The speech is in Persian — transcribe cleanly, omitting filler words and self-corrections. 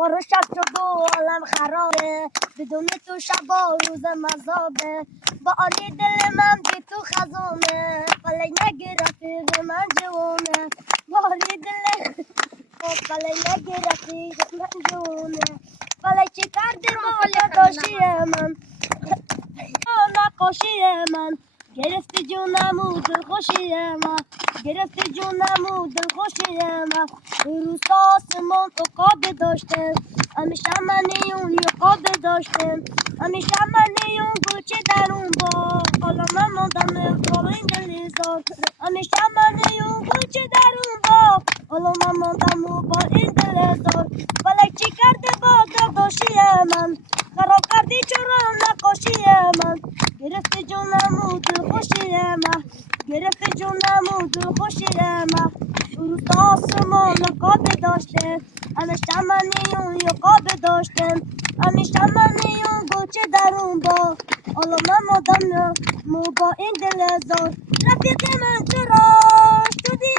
برو شب تو عالم خرابه بدون تو شب و روز مذابه با آنی دل من بی تو خزونه فلک نگی رفیق من جوونه با آنی دل فلک نگی رفیق من جوونه فلک چی کردی با داداشی من نقاشی من گرفتی جونم و دلخوشی من گرفتی جونم و دلخوشی من روز آسمان عقاب داشتم همیشه من اون یقاب داشتم همیشه من اون کوچه در اون با حالا من ماندم با این دلیزار همیشه من اون کوچه در اون با حالا من ماندم با این دلیزار فلک چی کرده با داداشی من خراب کردی چرا نقاشی من گرفتی جونم و دلخوشی من گرفتی جونم و دلخوشی من روز آسمان نقاب داشتم همیشه من اون یقاب داشتم همیشه من اون گوچه در اون با حالا من مادم با این دل زار رفیق من چرا شدی